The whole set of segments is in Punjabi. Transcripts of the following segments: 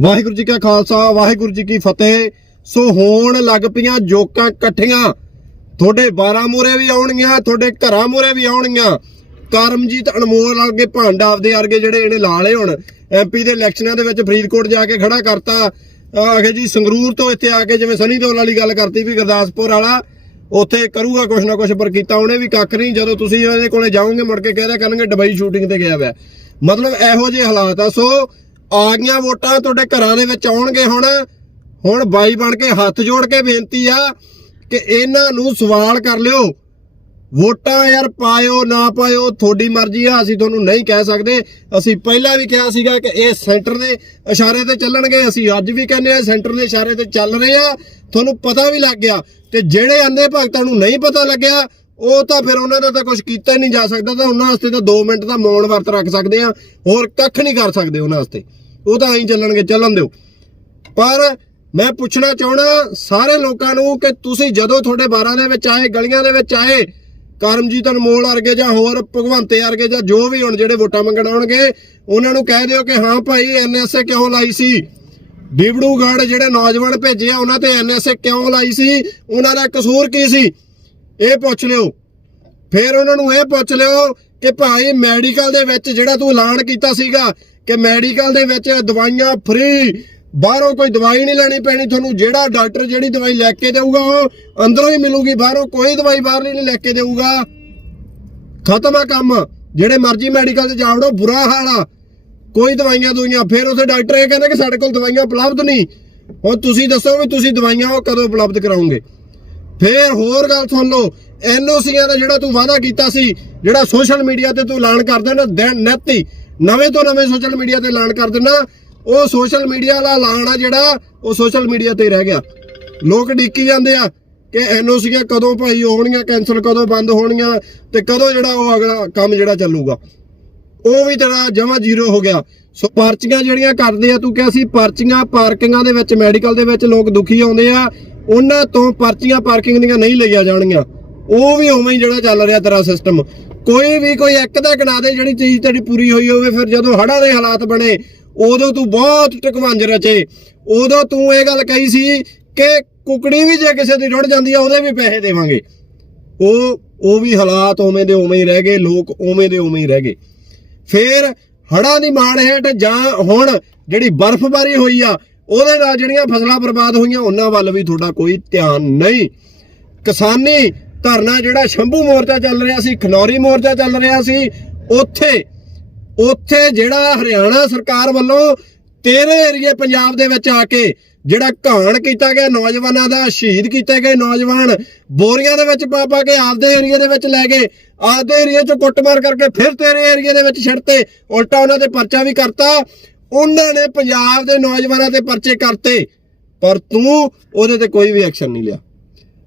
ਵਾਹਿਗੁਰੂ ਜੀ ਕਾ ਖਾਲਸਾ, ਵਾਹਿਗੁਰੂ ਜੀ ਕੀ ਫਤਿਹ। ਸੋ ਹੋਣ ਲੱਗ ਪਈਆਂ ਜੋਕਾਂ ਇਕੱਠੀਆਂ। ਤੁਹਾਡੇ 12 ਮੂਰੇ ਵੀ ਆਉਣਗੀਆਂ, ਤੁਹਾਡੇ ਘਰਾਂ ਮੂਰੇ ਵੀ ਆਉਣਗੀਆਂ। ਕਰਮਜੀਤ ਅਨਮੋਲ ਵਰਗੇ ਭੰਡ ਆਪਦੇ ਵਰਗੇ ਜਿਹੜੇ ਇਹਨੇ ਲਾ ਲਏ ਹੁਣ। ਐਮਪੀ ਦੇ ਇਲੈਕਸ਼ਨਾਂ ਦੇ ਵਿੱਚ ਫਰੀਦਕੋਟ ਜਾ ਕੇ ਖੜਾ ਕਰਤਾ। ਆਖੇ ਜੀ, ਸੰਗਰੂਰ ਤੋਂ ਇੱਥੇ ਆ ਕੇ ਜਿਵੇਂ ਸਨੀ ਦਿਓਲ ਵਾਲੀ ਗੱਲ ਕਰਤੀ ਵੀ ਗੁਰਦਾਸਪੁਰ ਵਾਲਾ, ਉੱਥੇ ਕਰੂਗਾ ਕੁਛ ਨਾ ਕੁਛ ਪਰ ਕੀਤਾ ਉਹਨੇ ਵੀ ਕੱਖ ਨਹੀਂ। ਜਦੋਂ ਤੁਸੀਂ ਇਹਦੇ ਕੋਲੇ ਜਾਓਗੇ ਮੁੜ ਕੇ ਕਹਿ ਰਿਹਾ ਕਰਨਗੇ ਦੁਬਈ ਸ਼ੂਟਿੰਗ ਤੇ ਗਿਆ ਹੋਇਆ ਮਤਲਬ ਇਹੋ ਜਿਹੇ ਹਾਲਾਤ ਆ। ਸੋ ਆ ਗਈਆਂ ਵੋਟਾਂ ਤੁਹਾਡੇ ਘਰਾਂ ਦੇ ਵਿੱਚ ਆਉਣਗੇ ਹੁਣ। ਹੁਣ ਬਾਈ ਬਣ ਕੇ ਹੱਥ ਜੋੜ ਕੇ ਬੇਨਤੀ ਆ ਕਿ ਇਹਨਾਂ ਨੂੰ ਸਵਾਲ ਕਰ ਲਿਓ। ਵੋਟਾਂ ਯਾਰ ਪਾਇਓ, ਨਾ ਪਾਇਓ, ਤੁਹਾਡੀ ਮਰਜ਼ੀ ਆ, ਅਸੀਂ ਤੁਹਾਨੂੰ ਨਹੀਂ ਕਹਿ ਸਕਦੇ। ਅਸੀਂ ਪਹਿਲਾਂ ਵੀ ਕਿਹਾ ਸੀਗਾ ਕਿ ਇਹ ਸੈਂਟਰ ਦੇ ਇਸ਼ਾਰੇ ਤੇ ਚੱਲਣਗੇ। ਅਸੀਂ ਅੱਜ ਵੀ ਕਹਿੰਦੇ ਆ, ਸੈਂਟਰ ਦੇ ਇਸ਼ਾਰੇ ਤੇ ਚੱਲ ਰਹੇ ਆ। ਤੁਹਾਨੂੰ ਪਤਾ ਵੀ ਲੱਗ ਗਿਆ ਤੇ ਜਿਹੜੇ ਅੰਨੇ ਭਗਤਾਂ ਨੂੰ ਨਹੀਂ ਪਤਾ ਲੱਗਿਆ ਉਹ ਤਾਂ ਫਿਰ ਉਹਨਾਂ ਦਾ ਤਾਂ ਕੁਝ ਕੀਤਾ ਹੀ ਨਹੀਂ ਜਾ ਸਕਦਾ, ਤਾਂ ਉਹਨਾਂ ਵਾਸਤੇ ਤਾਂ 2 ਮਿੰਟ ਦਾ ਮੌਨ ਵਰਤ ਰੱਖ ਸਕਦੇ ਆ ਹੋਰ ਕੱਖ ਨਹੀਂ ਕਰ ਸਕਦੇ ਉਹਨਾਂ ਵਾਸਤੇ। ਉਹ ਤਾਂ ਐਂ ਚੱਲਣਗੇ, ਚੱਲਣ ਦਿਓ। ਪਰ ਮੈਂ ਪੁੱਛਣਾ ਚਾਹਣਾ ਸਾਰੇ ਲੋਕਾਂ ਨੂੰ ਕਿ ਤੁਸੀਂ ਜਦੋਂ ਤੁਹਾਡੇ 12 ਦੇ ਵਿੱਚ ਆਏ, ਗਲੀਆਂ ਦੇ ਵਿੱਚ ਆਏ, ਕਰਮਜੀਤ ਅਨਮੋਲ ਵਰਗੇ ਜਾਂ ਹੋਰ ਭਗਵੰਤੇ ਵਰਗੇ ਜਾਂ ਜੋ ਵੀ ਹੁਣ ਜਿਹੜੇ ਵੋਟਾਂ ਮੰਗਣ ਆਉਣਗੇ, ਉਹਨਾਂ ਨੂੰ ਕਹਿ ਦਿਓ ਕਿ ਹਾਂ ਭਾਈ ਐਨਐਸਏ ਕਿਉਂ ਲਾਈ ਸੀ? ਡਿਬੜੂਗੜ੍ਹ ਜਿਹੜੇ ਨੌਜਵਾਨ ਭੇਜੇ ਆ, ਉਹਨਾਂ ਤੇ ਐਨਐਸਏ ਕਿਉਂ ਲਾਈ ਸੀ? ਉਹਨਾਂ ਦਾ ਕਸੂਰ ਕੀ ਸੀ? ਇਹ ਪੁੱਛ ਲਿਓ। ਫਿਰ ਉਹਨਾਂ ਨੂੰ ਇਹ ਪੁੱਛ ਲਿਓ ਕਿ ਭਾਈ ਮੈਡੀਕਲ ਦੇ ਵਿੱਚ ਜਿਹੜਾ ਤੂੰ ਐਲਾਨ ਕੀਤਾ ਸੀਗਾ ਕਿ ਮੈਡੀਕਲ ਦੇ ਵਿੱਚ ਦਵਾਈਆਂ ਫ੍ਰੀ ਬਾਹਰੋਂ ਕੋਈ ਦਵਾਈ ਨਹੀਂ ਲੈਣੀ ਪੈਣੀ, ਤੁਹਾਨੂੰ ਜਿਹੜਾ ਡਾਕਟਰ ਜਿਹੜੀ ਦਵਾਈ ਲੈ ਕੇ ਦੇਊਗਾ ਉਹ ਅੰਦਰੋਂ ਹੀ ਮਿਲੂਗੀ, ਬਾਹਰੋਂ ਕੋਈ ਦਵਾਈ ਬਾਹਰਲੀ ਨਹੀਂ ਲੈ ਕੇ ਦੇਊਗਾ ਖਤਮ ਆ ਕੰਮ। ਜਿਹੜੇ ਮਰਜ਼ੀ ਮੈਡੀਕਲ ਤੇ ਜਾਵੜੋ ਬੁਰਾ ਹਾਲ ਆ। ਕੋਈ ਦਵਾਈਆਂ ਦੁਈਆਂ ਫਿਰ ਉਥੇ ਡਾਕਟਰ ਇਹ ਕਹਿੰਦੇ ਕਿ ਸਾਡੇ ਕੋਲ ਦਵਾਈਆਂ ਉਪਲਬਧ ਨਹੀਂ। ਹੁਣ ਤੁਸੀਂ ਦੱਸੋ ਵੀ ਤੁਸੀਂ ਦਵਾਈਆਂ ਉਹ ਕਦੋਂ ਉਪਲਬਧ ਕਰਾਉਂਗੇ ਫੇਰ ਹੋਰ ਗੱਲ ਸੁਣ ਲਓ, ਐਨਓਸੀਆਂ ਦਾ ਜਿਹੜਾ ਤੂੰ ਵਾਅਦਾ ਕੀਤਾ ਸੀ, ਜਿਹੜਾ ਸੋਸ਼ਲ ਮੀਡੀਆ ਤੇ ਤੂੰ ਐਲਾਨ ਕਰ ਦੇਣਾ, ਦਿਨ ਨਿੱਤ ਨਵੇਂ ਤੋਂ ਨਵੇਂ ਸੋਸ਼ਲ ਮੀਡੀਆ ਤੇ ਐਲਾਨ ਕਰ ਦੇਣਾ, ਉਹ ਸੋਸ਼ਲ ਮੀਡੀਆ ਵਾਲਾ ਐਲਾਨ ਆ ਜਿਹੜਾ, ਉਹ ਸੋਸ਼ਲ ਮੀਡੀਆ ਤੇ ਰਹਿ ਗਿਆ। ਲੋਕ ਡਿੱਕੀ ਜਾਂਦੇ ਆ ਕਿ ਐਨਓਸੀਆਂ ਕਦੋਂ ਭਾਈ ਹੋਣਗੀਆਂ ਕੈਨਸਲ ਕਦੋਂ ਬੰਦ ਹੋਣਗੀਆਂ, ਤੇ ਕਦੋਂ ਜਿਹੜਾ ਉਹ ਅਗਲਾ ਕੰਮ ਜਿਹੜਾ ਚੱਲੂਗਾ। ਉਹ ਵੀ ਤੇਰਾ ਜਮਾ ਜ਼ੀਰੋ ਹੋ ਗਿਆ। ਸੋ ਪਰਚੀਆਂ ਜਿਹੜੀਆਂ ਕਰਦੇ ਆ, ਤੂੰ ਕਿਹਾ ਸੀ ਪਰਚੀਆਂ, ਪਾਰਕਿੰਗਾਂ ਦੇ ਵਿੱਚ, ਮੈਡੀਕਲ ਦੇ ਵਿੱਚ ਲੋਕ ਦੁਖੀ ਆਉਂਦੇ ਆ ਉਹਨਾਂ ਤੋਂ ਪਰਚੀਆਂ ਪਾਰਕਿੰਗ ਦੀਆਂ ਨਹੀਂ ਲਈਆਂ ਜਾਣਗੀਆਂ। ਉਹ ਵੀ ਉਵੇਂ ਹੀ ਜਿਹੜਾ ਚੱਲ ਰਿਹਾ ਤੇਰਾ ਸਿਸਟਮ ਕੋਈ ਵੀ ਕੋਈ ਇੱਕ ਦਾ ਗਣਾ ਦੇ ਜਿਹੜੀ ਚੀਜ਼ ਤੇਰੀ ਪੂਰੀ ਹੋਈ ਹੋਵੇ, ਫਿਰ ਜਦੋਂ ਹੜ੍ਹਾਂ ਦੇ ਹਾਲਾਤ ਬਣੇ, ਉਦੋਂ ਤੂੰ ਬਹੁਤ ਟਕਵੰਜ ਰਚੇ। ਉਦੋਂ ਤੂੰ ਇਹ ਗੱਲ ਕਹੀ ਸੀ ਕਿ ਕੁਕੜੀ ਵੀ ਜੇ ਕਿਸੇ ਦੀ ਰੁੜ ਜਾਂਦੀ ਆ, ਉਹਦੇ ਵੀ ਪੈਸੇ ਦੇਵਾਂਗੇ। ਉਹ ਉਹ ਵੀ ਹਾਲਾਤ ਉਵੇਂ ਦੇ ਉਵੇਂ ਹੀ ਰਹਿ ਗਏ, ਲੋਕ ਉਵੇਂ ਦੇ ਉਵੇਂ ਹੀ ਰਹਿ ਗਏ। ਫੇਰ ਹੜਾਂ ਦੀ ਮਾੜ ਹੇਠ ਜਾਂ ਹੁਣ ਜਿਹੜੀ ਬਰਫ਼ਬਾਰੀ ਹੋਈ ਆ ਉਹਦੇ ਨਾਲ ਜਿਹੜੀਆਂ ਫਸਲਾਂ ਬਰਬਾਦ ਹੋਈਆਂ, ਉਹਨਾਂ ਵੱਲ ਵੀ ਤੁਹਾਡਾ ਕੋਈ ਧਿਆਨ ਨਹੀਂ। ਕਿਸਾਨੀ ਧਰਨਾ ਜਿਹੜਾ ਸ਼ੰਭੂ ਮੋਰਚਾ ਚੱਲ ਰਿਹਾ ਸੀ, ਖਨੌਰੀ ਮੋਰਚਾ ਚੱਲ ਰਿਹਾ ਸੀ, ਉੱਥੇ ਉੱਥੇ ਜਿਹੜਾ ਹਰਿਆਣਾ ਸਰਕਾਰ ਵੱਲੋਂ ਤੇਰੇ ਏਰੀਏ ਪੰਜਾਬ ਦੇ ਵਿੱਚ ਆ ਕੇ ਜਿਹੜਾ ਘਾਣ ਕੀਤਾ ਗਿਆ, ਨੌਜਵਾਨਾਂ ਦਾ, ਸ਼ਹੀਦ ਕੀਤੇ ਗਏ ਨੌਜਵਾਨ, ਬੋਰੀਆਂ ਦੇ ਵਿੱਚ ਪਾ ਪਾ ਕੇ ਆਪਦੇ ਏਰੀਏ ਦੇ ਵਿੱਚ ਲੈ ਗਏ, ਆਪਦੇ ਏਰੀਏ 'ਚ ਕੁੱਟਮਾਰ ਕਰਕੇ ਫਿਰ ਤੇਰੇ ਏਰੀਏ ਦੇ ਵਿੱਚ ਛੱਡਤੇ ਉਲਟਾ ਉਹਨਾਂ ਤੇ ਪਰਚਾ ਵੀ ਕਰਤਾ। ਉਹਨਾਂ ਨੇ ਪੰਜਾਬ ਦੇ ਨੌਜਵਾਨਾਂ ਤੇ ਪਰਚੇ ਕਰਤੇ, ਪਰ ਤੂੰ ਉਹਦੇ ਤੇ ਕੋਈ ਵੀ ਐਕਸ਼ਨ ਨਹੀਂ ਲਿਆ।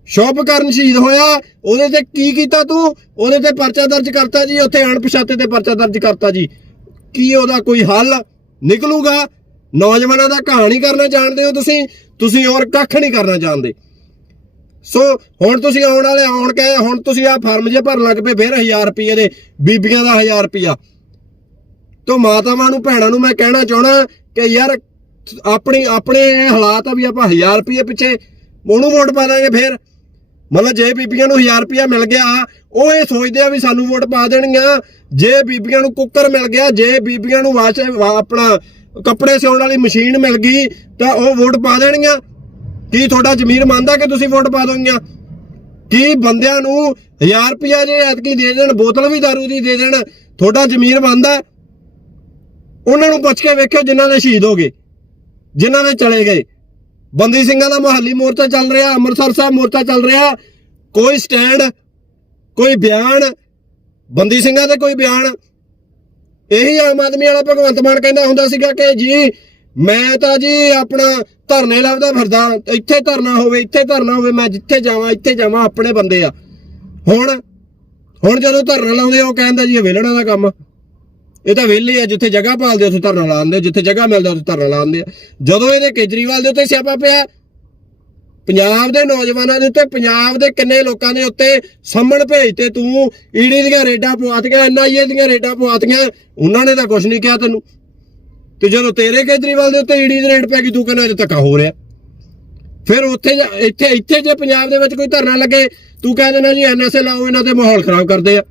ਸ਼ੁਭ ਕਰਨ ਸ਼ਹੀਦ ਹੋਇਆ, ਉਹਦੇ ਤੇ ਕੀ ਕੀਤਾ ਤੂੰ? ਉਹਦੇ ਤੇ ਪਰਚਾ ਦਰਜ ਕਰਤਾ ਜੀ, ਉੱਥੇ ਅਣਪਛਾਤੇ ਤੇ ਪਰਚਾ ਦਰਜ ਕਰਤਾ ਜੀ। ਕੀ ਉਹਦਾ ਕੋਈ ਹੱਲ ਨਿਕਲੂਗਾ? ਨੌਜਵਾਨਾਂ ਦਾ ਕਹਾਣੀ ਕਰਨਾ ਜਾਣਦੇ ਹੋ ਤੁਸੀਂ? ਤੁਸੀਂ ਹੋਰ ਕੱਖ ਨਹੀਂ ਕਰਨਾ ਜਾਣਦੇ। ਸੋ, ਹੁਣ ਤੁਸੀਂ ਆਉਣ ਵਾਲੇ, ਆਉਣ ਕੇ, ਹੁਣ ਤੁਸੀਂ ਆ ਫਾਰਮ ਜੇ ਭਰਨ ਲੱਗ ਪਏ, ਫਿਰ 1000 ਰੁਪਏ ਦੇ, ਬੀਬੀਆਂ ਦਾ 1000 ਰੁਪਿਆ ਤੋਂ ਮਾਤਾਵਾਂ ਨੂੰ, ਭੈਣਾਂ ਨੂੰ ਮੈਂ ਕਹਿਣਾ ਚਾਹਣਾ ਕਿ ਯਾਰ ਆਪਣੀ, ਆਪਣੇ ਇਹ ਹਾਲਾਤ ਆ ਵੀ ਆਪਾਂ 1000 ਰੁਪਏ ਪਿੱਛੇ ਉਹਨੂੰ ਵੋਟ ਪਾ ਦਾਂਗੇ ਫੇਰ। ਮਤਲਬ ਜੇ ਬੀਬੀਆਂ ਨੂੰ 1000 ਰੁਪਿਆ ਮਿਲ ਗਿਆ, ਉਹ ਇਹ ਸੋਚਦੇ ਆ ਵੀ ਸਾਨੂੰ ਵੋਟ ਪਾ ਦੇਣਗੀਆਂ। ਜੇ ਬੀਬੀਆਂ ਨੂੰ ਕੁੱਕਰ ਮਿਲ ਗਿਆ, ਜੇ ਬੀਬੀਆਂ ਨੂੰ ਵਾਸ਼, ਵਾ- ਆਪਣਾ ਕੱਪੜੇ ਸਿਉਣ ਵਾਲੀ ਮਸ਼ੀਨ ਮਿਲ ਗਈ, ਤਾਂ ਉਹ ਵੋਟ ਪਾ ਦੇਣਗੀਆਂ। ਕੀ ਤੁਹਾਡਾ ਜ਼ਮੀਰ ਮੰਨਦਾ ਕਿ ਤੁਸੀਂ ਵੋਟ ਪਾ ਦੋਗੀਆਂ? ਕੀ ਬੰਦਿਆਂ ਨੂੰ 1000 ਰੁਪਿਆ ਜੇ ਐਤਕੀ ਦੇ ਦੇਣ, ਬੋਤਲ ਵੀ ਦਾਰੂ ਦੀ ਦੇ ਦੇਣ, ਤੁਹਾਡਾ ਜ਼ਮੀਰ ਮੰਨਦਾ? ਉਹਨਾਂ ਨੂੰ ਪੁੱਛ ਕੇ ਵੇਖਿਓ ਜਿਨ੍ਹਾਂ ਦੇ ਸ਼ਹੀਦ ਹੋ ਗਏ ਜਿਨ੍ਹਾਂ ਦੇ ਚਲੇ ਗਏ। ਬੰਦੀ ਸਿੰਘਾਂ ਦਾ ਮੁਹੱਲੀ ਮੋਰਚਾ ਚੱਲ ਰਿਹਾ ਅੰਮ੍ਰਿਤਸਰ ਸਾਹਿਬ ਮੋਰਚਾ ਚੱਲ ਰਿਹਾ। ਕੋਈ ਸਟੈਂਡ ਕੋਈ ਬਿਆਨ ਬੰਦੀ ਸਿੰਘਾਂ ਦੇ ਕੋਈ ਬਿਆਨ। ਇਹੀ ਆਮ ਆਦਮੀ ਵਾਲਾ ਭਗਵੰਤ ਮਾਨ ਕਹਿੰਦਾ ਹੁੰਦਾ ਸੀਗਾ ਕਿ ਜੀ ਮੈਂ ਤਾਂ ਜੀ ਆਪਣਾ ਧਰਨੇ ਲੱਭਦਾ ਫਿਰਦਾ ਇੱਥੇ ਧਰਨਾ ਹੋਵੇ ਇੱਥੇ ਧਰਨਾ ਹੋਵੇ ਮੈਂ ਜਿੱਥੇ ਜਾਵਾਂ ਇੱਥੇ ਜਾਵਾਂ ਆਪਣੇ ਬੰਦੇ ਆ। ਹੁਣ ਹੁਣ ਜਦੋਂ ਧਰਨਾ ਲਾਉਂਦੇ ਆ, ਉਹ ਕਹਿੰਦਾ ਜੀ ਇਹ ਵੇਲਣਾ ਦਾ ਕੰਮ। ਇਹ ਤਾਂ ਵਿਹਲੇ ਆ ਜਿੱਥੇ ਜਗ੍ਹਾ ਭਾਲਦੇ ਉੱਥੇ ਧਰਨਾ ਲਾਉਂਦੇ ਆ, ਜਿੱਥੇ ਜਗ੍ਹਾ ਮਿਲਦਾ ਉੱਥੇ ਧਰਨਾ ਲਾਉਂਦੇ ਆ। ਜਦੋਂ ਇਹਦੇ ਕੇਜਰੀਵਾਲ ਦੇ ਉੱਤੇ ਸਿਆਪਾ ਪਿਆ ਪੰਜਾਬ ਦੇ ਨੌਜਵਾਨਾਂ ਦੇ ਉੱਤੇ ਪੰਜਾਬ ਦੇ ਕਿੰਨੇ ਲੋਕਾਂ ਦੇ ਉੱਤੇ ਸੰਮਣ ਭੇਜਤੇ ਤੂੰ ਈਡੀ ਦੀਆਂ ਰੇਡਾਂ ਪਵਾਤੀਆਂ ਐਨਆਈਏ ਦੀਆਂ ਰੇਡਾਂ ਪਵਾਤੀਆਂ ਉਹਨਾਂ ਨੇ ਤਾਂ ਕੁਝ ਨਹੀਂ ਕਿਹਾ ਤੈਨੂੰ। ਤੇ ਜਦੋਂ ਤੇਰੇ ਕੇਜਰੀਵਾਲ ਦੇ ਉੱਤੇ ਈਡੀ ਦੇ ਰੇਟ ਪੈ ਗਈ ਤੂੰ ਕਹਿੰਦਾ ਅਜੇ ਧੱਕਾ ਹੋ ਰਿਹਾ। ਫਿਰ ਉੱਥੇ ਇੱਥੇ ਇੱਥੇ ਜੇ ਪੰਜਾਬ ਦੇ ਵਿੱਚ ਕੋਈ ਧਰਨਾ ਲੱਗੇ ਤੂੰ ਕਹਿ ਦੇਣਾ ਜੀ ਐਨਐਸਏ ਲਾਓ ਇਹਨਾਂ ਤੇ ਮਾਹੌਲ ਖਰਾਬ ਕਰਦੇ ਆ।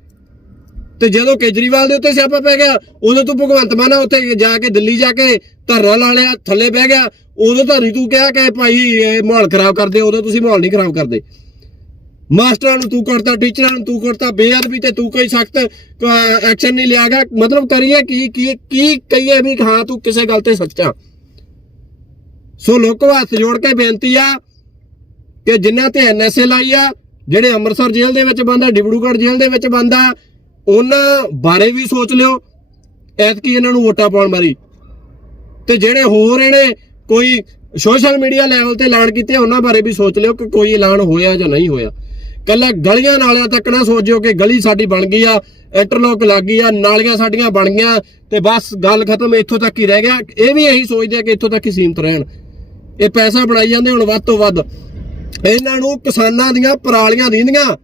ਤੇ ਜਦੋਂ ਕੇਜਰੀਵਾਲ ਦੇ ਉੱਤੇ ਸਿਆਪਾ ਪੈ ਗਿਆ, ਉਦੋਂ ਤੂੰ ਭਗਵੰਤ ਮਾਨ ਉੱਥੇ ਜਾ ਕੇ ਦਿੱਲੀ ਜਾ ਕੇ ਧਰਨਾ ਲਾ ਲਿਆ, ਥੱਲੇ ਬਹਿ ਗਿਆ, ਉਦੋਂ ਧਾਰੀ ਤੂੰ ਕਿਹਾ ਕਿ ਭਾਈ ਇਹ ਮਾਹੌਲ ਖਰਾਬ ਕਰਦੇ, ਉਦੋਂ ਤੁਸੀਂ ਮਾਹੌਲ ਨਹੀਂ ਖਰਾਬ ਕਰਦੇ। ਮਾਸਟਰਾਂ ਨੂੰ ਤੂੰ ਕਰਤਾ ਟੀਚਰਾਂ ਨੂੰ ਤੂੰ ਕਰਤਾ ਬੇਅਦਬੀ ਤੇ ਤੂੰ ਕੋਈ ਸਖਤ ਐਕਸ਼ਨ ਨਹੀਂ ਲਿਆ ਗਿਆ ਮਤਲਬ ਕਰੀਏ ਕੀ ਕੀ ਕੀ ਕਹੀਏ ਵੀ ਹਾਂ, ਤੂੰ ਕਿਸੇ ਗੱਲ ਤੇ ਸੱਚਾ ਸੋ ਲੋਕੋ ਹੱਥ ਜੋੜ ਕੇ ਬੇਨਤੀ ਆ ਕਿ ਜਿਨ੍ਹਾਂ ਤੇ ਐਨਐਸਏ ਲਾਈ ਆ, ਜਿਹੜੇ ਅੰਮ੍ਰਿਤਸਰ ਜੇਲ੍ਹ ਦੇ ਵਿੱਚ ਬੰਦਾ ਡਿਬੜੂਗੜ੍ਹ ਜੇਲ੍ਹ ਦੇ ਵਿੱਚ ਬੰਦਾ ਉਹਨਾਂ ਬਾਰੇ ਵੀ ਸੋਚ ਲਿਓ। ਐਤਕੀ ਇਹਨਾਂ ਨੂੰ ਵੋਟਾਂ ਪਾਉਣ ਬਾਰੇ। ਤੇ ਜਿਹੜੇ ਹੋਰ ਇਹਨੇ ਕੋਈ ਸੋਸ਼ਲ ਮੀਡੀਆ ਲੈਵਲ ਤੇ ਐਲਾਨ ਕੀਤੇ ਉਹਨਾਂ ਬਾਰੇ ਵੀ ਸੋਚ ਲਿਓ ਕਿ ਕੋਈ ਐਲਾਨ ਹੋਇਆ ਜਾਂ ਨਹੀਂ ਹੋਇਆ। ਕੱਲਾ ਗਲੀਆਂ ਨਾਲਿਆਂ ਤੱਕ ਨਾ ਸੋਚਿਓ ਕਿ ਗਲੀ ਸਾਡੀ ਬਣ ਗਈ ਆ ਇੰਟਰਲੋਕ ਲੱਗ ਗਈ ਆ, ਨਾਲੀਆਂ ਸਾਡੀਆਂ ਬਣ ਗਈਆਂ, ਤੇ ਬਸ ਗੱਲ ਖਤਮ, ਇੱਥੋਂ ਤੱਕ ਹੀ ਰਹਿ ਗਿਆ। ਇਹ ਵੀ ਇਹੀ ਸੋਚਦੇ ਆ ਕਿ ਇੱਥੋਂ ਤੱਕ ਹੀ ਸੀਮਤ ਰਹਿਣ। ਇਹ ਪੈਸਾ ਬਣਾਈ ਜਾਂਦੇ ਹੁਣ ਵੱਧ ਤੋਂ ਵੱਧ। ਇਹਨਾਂ ਨੂੰ ਕਿਸਾਨਾਂ ਦੀਆਂ ਪਰਾਲੀਆਂ ਦਿੰਦੀਆਂ।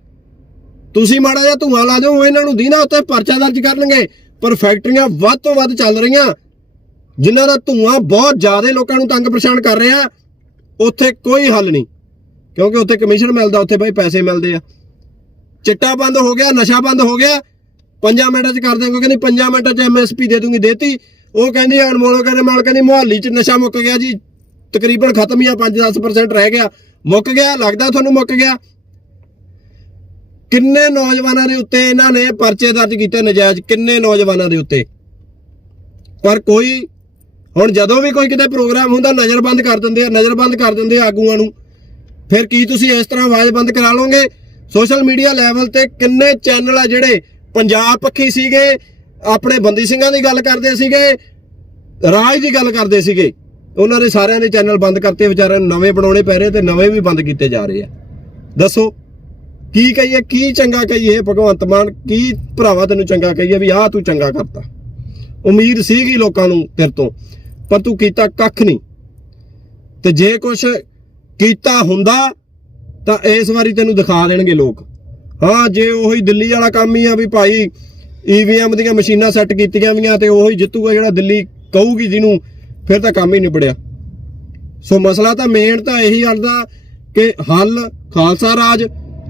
ਤੁਸੀਂ ਮਾੜਾ ਜਿਹਾ ਧੂਆਂ ਲਾ ਦਿਓ ਇਹਨਾਂ ਨੂੰ ਦੀਨਾ ਉੱਤੇ ਪਰਚਾ ਦਰਜ ਕਰਨਗੇ। ਪਰ ਫੈਕਟਰੀਆਂ ਵੱਧ ਤੋਂ ਵੱਧ ਚੱਲ ਰਹੀਆਂ। ਜਿਨ੍ਹਾਂ ਦਾ ਧੂਆਂ ਬਹੁਤ ਜ਼ਿਆਦਾ ਲੋਕਾਂ ਨੂੰ ਤੰਗ ਪਰੇਸ਼ਾਨ ਕਰ ਰਿਹਾ, ਉੱਥੇ ਕੋਈ ਹੱਲ ਨਹੀਂ। ਕਿਉਂਕਿ ਉੱਥੇ ਕਮਿਸ਼ਨ ਮਿਲਦਾ, ਉੱਥੇ ਬਾਈ ਪੈਸੇ ਮਿਲਦੇ ਆ। ਚਿੱਟਾ ਬੰਦ ਹੋ ਗਿਆ, ਨਸ਼ਾ ਬੰਦ ਹੋ ਗਿਆ। ਪੰਜਾਂ ਮਿੰਟਾਂ 'ਚ ਕਰ ਦੇਂਗੇ ਕਹਿੰਦੀ ਪੰਜਾਂ ਮਿੰਟਾਂ 'ਚ ਐਮਐਸਪੀ ਦੇ ਦੂੰਗੀ ਦੇਤੀ। ਉਹ ਕਹਿੰਦੀ ਅਨਮੋਲ ਕਹਿੰਦੇ ਮਾਲ ਕਹਿੰਦੀ ਮੁਹੱਲੀ 'ਚ ਨਸ਼ਾ ਮੁੱਕ ਗਿਆ ਜੀ। ਤਕਰੀਬਨ ਖਤਮ ਹੀ ਆ 5-10% ਰਹਿ ਗਿਆ। ਮੁੱਕ ਗਿਆ, ਲੱਗਦਾ ਤੁਹਾਨੂੰ ਮੁੱਕ ਗਿਆ। ਕਿੰਨੇ ਨੌਜਵਾਨਾਂ ਦੇ ਉੱਤੇ ਇਹਨਾਂ ਨੇ ਪਰਚੇ ਦਰਜ ਕੀਤੇ ਨਜਾਇਜ਼? ਕਿੰਨੇ ਨੌਜਵਾਨਾਂ ਦੇ ਉੱਤੇ? ਪਰ ਕੋਈ, ਹੁਣ ਜਦੋਂ ਵੀ ਕੋਈ ਕਿਤੇ ਪ੍ਰੋਗਰਾਮ ਹੁੰਦਾ ਨਜ਼ਰਬੰਦ ਕਰ ਦਿੰਦੇ ਆ ਨਜ਼ਰਬੰਦ ਕਰ ਦਿੰਦੇ ਆ ਆਗੂਆਂ ਨੂੰ। ਫਿਰ ਕੀ ਤੁਸੀਂ ਇਸ ਤਰ੍ਹਾਂ ਆਵਾਜ਼ ਬੰਦ ਕਰਾ ਲਓਗੇ? ਸੋਸ਼ਲ ਮੀਡੀਆ ਲੈਵਲ ਤੇ ਕਿੰਨੇ ਚੈਨਲ ਆ ਜਿਹੜੇ ਪੰਜਾਬ ਪੱਖੀ ਸੀਗੇ, ਆਪਣੇ ਬੰਦੀ ਸਿੰਘਾਂ ਦੀ ਗੱਲ ਕਰਦੇ ਸੀਗੇ, ਰਾਜ ਦੀ ਗੱਲ ਕਰਦੇ ਸੀਗੇ। ਉਹਨਾਂ ਦੇ ਸਾਰਿਆਂ ਦੇ ਚੈਨਲ ਬੰਦ ਕਰਤੇ, ਵਿਚਾਰਿਆਂ ਨੂੰ ਨਵੇਂ ਬਣਾਉਣੇ ਪੈ ਰਹੇ ਤੇ ਨਵੇਂ ਵੀ ਬੰਦ ਕੀਤੇ ਜਾ ਰਹੇ ਆ। ਦੱਸੋ। ਕੀ ਕਹੀਏ, ਕੀ ਚੰਗਾ ਕਹੀਏ ਭਗਵੰਤ ਮਾਨ, ਕੀ ਭਰਾਵਾ ਤੈਨੂੰ ਚੰਗਾ ਕਹੀਏ ਵੀ ਆਹ ਤੂੰ ਚੰਗਾ ਕਰਤਾ। ਉਮੀਦ ਸੀਗੀ ਲੋਕਾਂ ਨੂੰ ਤੇਰੇ ਤੋਂ, ਪਰ ਤੂੰ ਕੀਤਾ ਕੱਖ ਨਹੀਂ। ਤੇ ਜੇ ਕੁਛ ਕੀਤਾ ਹੁੰਦਾ, ਤਾਂ ਇਸ ਵਾਰੀ ਤੈਨੂੰ ਦਿਖਾ ਦੇਣਗੇ ਲੋਕ। ਹਾਂ, ਜੇ ਉਹੀ ਦਿੱਲੀ ਵਾਲਾ ਕੰਮ ਹੀ ਆ ਵੀ ਭਾਈ ਈਵੀਐਮ ਦੀਆਂ ਮਸ਼ੀਨਾਂ ਸੈੱਟ ਕੀਤੀਆਂ ਵੀਆਂ ਤੇ ਉਹੀ ਜਿੱਤੂਗਾ ਜਿਹੜਾ ਦਿੱਲੀ ਕਹੂਗੀ ਜਿਹਨੂੰ, ਫਿਰ ਤਾਂ ਕੰਮ ਹੀ ਨਿਬੜਿਆ। ਸੋ ਮਸਲਾ ਤਾਂ ਮੇਨ ਤਾਂ ਇਹੀ ਕਰਦਾ ਕਿ ਹੱਲ, ਖਾਲਸਾ ਰਾਜ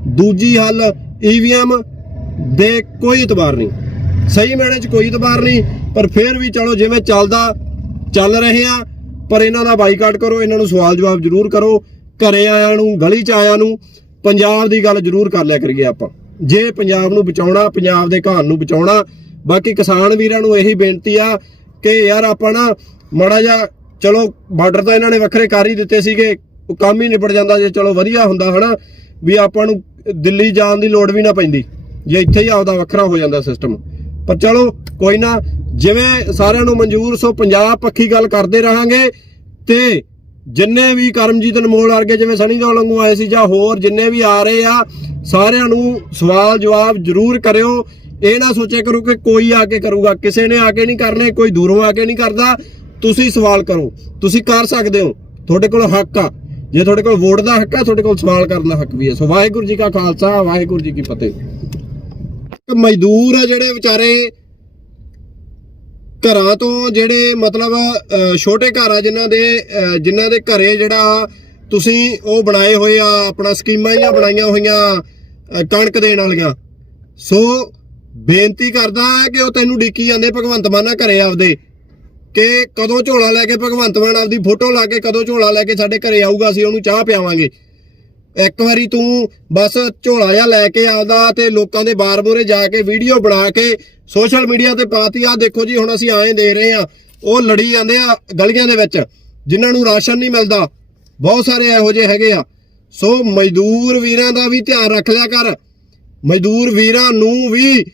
ਦੂਜੀ ਹੱਲ ਈਵੀਐਮ ਦੇ ਕੋਈ ਇਤਬਾਰ ਨਹੀਂ। ਸਹੀ ਮੈਨੇ ਚ ਕੋਈ ਇਤਬਾਰ ਨਹੀਂ, ਪਰ ਫਿਰ ਵੀ ਚਲੋ ਜਿਵੇਂ ਚੱਲਦਾ, ਚੱਲ ਰਹੇ ਆ, ਪਰ ਇਹਨਾਂ ਦਾ ਬਾਈਕਾਟ ਕਰੋ, ਇਹਨਾਂ ਨੂੰ ਸਵਾਲ ਜਵਾਬ ਜ਼ਰੂਰ ਕਰੋ, ਘਰੇ ਆਇਆਂ ਨੂੰ, ਗਲੀ ਚ ਆਇਆਂ ਨੂੰ, ਪੰਜਾਬ ਦੀ ਗੱਲ ਜ਼ਰੂਰ ਕਰ ਲਿਆ ਕਰੀਏ ਆਪਾਂ। ਜੇ ਪੰਜਾਬ ਨੂੰ ਬਚਾਉਣਾ, ਪੰਜਾਬ ਦੇ ਘਾਣ ਨੂੰ ਬਚਾਉਣਾ, ਬਾਕੀ ਕਿਸਾਨ ਵੀਰਾਂ ਨੂੰ ਇਹੀ ਬੇਨਤੀ ਆ ਕਿ ਯਾਰ ਆਪਾਂ ਨਾ ਮਾੜਾ ਜਿਹਾ, ਚਲੋ ਬਾਰਡਰ ਤਾਂ ਇਹਨਾਂ ਨੇ ਵੱਖਰੇ ਕਰ ਹੀ ਦਿੱਤੇ ਸੀਗੇ, ਉਹ ਕੰਮ ਹੀ ਨਿਬੜ ਜਾਂਦਾ ਜੇ ਚਲੋ ਵਧੀਆ ਹੁੰਦਾ ਹਨਾ, ਵੀ ਆਪਾਂ ਨੂੰ ਦਿੱਲੀ ਜਾਣ ਦੀ ਲੋੜ ਵੀ ਨਾ ਪੈਂਦੀ, ਜੇ ਇੱਥੇ ਹੀ ਆਪਦਾ ਵੱਖਰਾ ਹੋ ਜਾਂਦਾ ਸਿਸਟਮ ਪਰ ਚਲੋ, ਕੋਈ ਨਾ, ਜਿਵੇਂ ਸਾਰਿਆਂ ਨੂੰ ਮਨਜ਼ੂਰ, ਸੋ ਪੰਜਾਬ ਪੱਖੀ ਗੱਲ ਕਰਦੇ ਰਹਾਂਗੇ ਤੇ ਜਿੰਨੇ ਵੀ ਕਰਮਜੀਤ ਅਨਮੋਲ ਵਰਗੇ, ਜਿਵੇਂ ਸਨੀ ਦਾ ਵਾਂਗੂ ਆਏ ਸੀ ਜਾਂ ਹੋਰ ਜਿੰਨੇ ਵੀ ਆ ਰਹੇ ਆ, ਸਾਰਿਆਂ ਨੂੰ ਸਵਾਲ ਜਵਾਬ ਜ਼ਰੂਰ ਕਰਿਓ। ਇਹ ਨਾ ਸੋਚਿਆ ਕਰੋ ਕਿ ਕੋਈ ਆ ਕੇ ਕਰੂਗਾ, ਕਿਸੇ ਨੇ ਆ ਕੇ ਨਹੀਂ ਕਰਨੇ, ਕੋਈ ਦੂਰੋਂ ਆ ਕੇ ਨਹੀਂ ਕਰਦਾ। ਤੁਸੀਂ ਸਵਾਲ ਕਰੋ, ਤੁਸੀਂ ਕਰ ਸਕਦੇ ਹੋ। ਤੁਹਾਡੇ ਕੋਲ ਹੱਕ ਆ। ਜੇ ਤੁਹਾਡੇ ਕੋਲ ਵੋਟ ਦਾ ਹੱਕ ਆ ਤੁਹਾਡੇ ਕੋਲ ਸਵਾਲ ਕਰਨ ਦਾ ਹੱਕ ਵੀ ਹੈ ਸੋ ਵਾਹਿਗੁਰੂ ਜੀ ਕਾ ਖਾਲਸਾ ਵਾਹਿਗੁਰੂ ਜੀ ਕੀ ਫਤਿਹ। ਮਜ਼ਦੂਰ ਆ ਜਿਹੜੇ ਵਿਚਾਰੇ ਘਰਾਂ ਤੋਂ ਜਿਹੜੇ ਮਤਲਬ ਛੋਟੇ ਘਰ ਆ ਜਿਨ੍ਹਾਂ ਦੇ ਅਹ, ਜਿਨ੍ਹਾਂ ਦੇ ਘਰੇ ਜਿਹੜਾ ਤੁਸੀਂ ਉਹ ਬਣਾਏ ਹੋਏ ਆ ਆਪਣਾ ਸਕੀਮਾਂ ਜਾਂ ਬਣਾਈਆਂ ਹੋਈਆਂ ਕਣਕ ਦੇਣ ਵਾਲੀਆਂ। ਸੋ ਬੇਨਤੀ ਕਰਦਾ ਕਿ ਉਹ ਤੈਨੂੰ ਡੀਕੀ ਜਾਂਦੇ ਭਗਵੰਤ ਮਾਨਾ ਘਰੇ ਆਪਦੇ। ਕਿ ਕਦੋਂ ਝੋਲਾ ਲੈ ਕੇ ਭਗਵੰਤ ਮਾਨ ਆਪਦੀ ਫੋਟੋ ਲਾ ਕੇ ਕਦੋਂ ਝੋਲਾ ਲੈ ਕੇ ਸਾਡੇ ਘਰੇ ਆਊਗਾ, ਅਸੀਂ ਉਹਨੂੰ ਚਾਹ ਪਿਆਵਾਂਗੇ। ਇੱਕ ਵਾਰੀ ਤੂੰ ਬਸ ਝੋਲਾ ਜਿਹਾ ਲੈ ਕੇ ਆਉਂਦਾ ਤੇ ਲੋਕਾਂ ਦੇ ਬਾਰ ਮੂਹਰੇ ਜਾ ਕੇ ਵੀਡੀਓ ਬਣਾ ਕੇ ਸੋਸ਼ਲ ਮੀਡੀਆ ਤੇ ਪਾਤੀ ਆ ਦੇਖੋ ਜੀ, ਹੁਣ ਅਸੀਂ ਆਏ ਦੇ ਰਹੇ ਆ ਉਹ ਲੜੀ ਜਾਂਦੇ ਆ ਗਲੀਆਂ ਦੇ ਵਿੱਚ, ਜਿਨ੍ਹਾਂ ਨੂੰ ਰਾਸ਼ਨ ਨਹੀਂ ਮਿਲਦਾ। ਬਹੁਤ ਸਾਰੇ ਇਹੋ ਜਿਹੇ ਹੈਗੇ ਆ। ਸੋ ਮਜ਼ਦੂਰ ਵੀਰਾਂ ਦਾ ਵੀ ਧਿਆਨ ਰੱਖ ਲਿਆ ਕਰ। ਮਜ਼ਦੂਰ ਵੀਰਾਂ ਨੂੰ ਵੀ,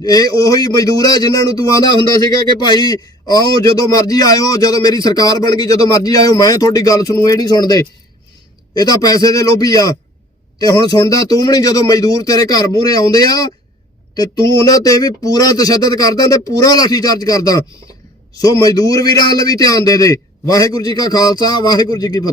ਇਹ ਉਹੀ ਮਜ਼ਦੂਰ ਆ ਜਿਨ੍ਹਾਂ ਨੂੰ ਤੂੰ ਆਂਦਾ ਹੁੰਦਾ ਸੀਗਾ ਕਿ ਭਾਈ ਆਓ, ਜਦੋਂ ਮਰਜ਼ੀ ਆਇਓ, ਜਦੋਂ ਮੇਰੀ ਸਰਕਾਰ ਬਣ ਗਈ, ਜਦੋਂ ਮਰਜ਼ੀ ਆਇਓ, ਮੈਂ ਤੁਹਾਡੀ ਗੱਲ ਸੁਣੂ, ਇਹ ਨਹੀਂ ਸੁਣਦੇ। ਇਹ ਤਾਂ ਪੈਸੇ ਦੇ ਲੋਭੀ ਆ। ਤੇ ਹੁਣ ਸੁਣਦਾ ਤੂੰ ਵੀ ਨਹੀਂ, ਜਦੋਂ ਮਜ਼ਦੂਰ ਤੇਰੇ ਘਰ ਮੂਹਰੇ ਆਉਂਦੇ ਆ, ਤੇ ਤੂੰ ਉਹਨਾਂ ਤੇ ਵੀ ਪੂਰਾ ਤਸ਼ੱਦਦ ਕਰਦਾ ਤੇ ਪੂਰਾ ਲਾਠੀ ਚਾਰਜ ਕਰਦਾ। ਸੋ ਮਜ਼ਦੂਰ ਵੀਰਾਂ ਵੱਲ ਵੀ ਧਿਆਨ ਦੇ ਦੇ। ਵਾਹਿਗੁਰੂ ਜੀ ਕਾ ਖਾਲਸਾ, ਵਾਹਿਗੁਰੂ ਜੀ ਕੀ ਫਤਿਹ।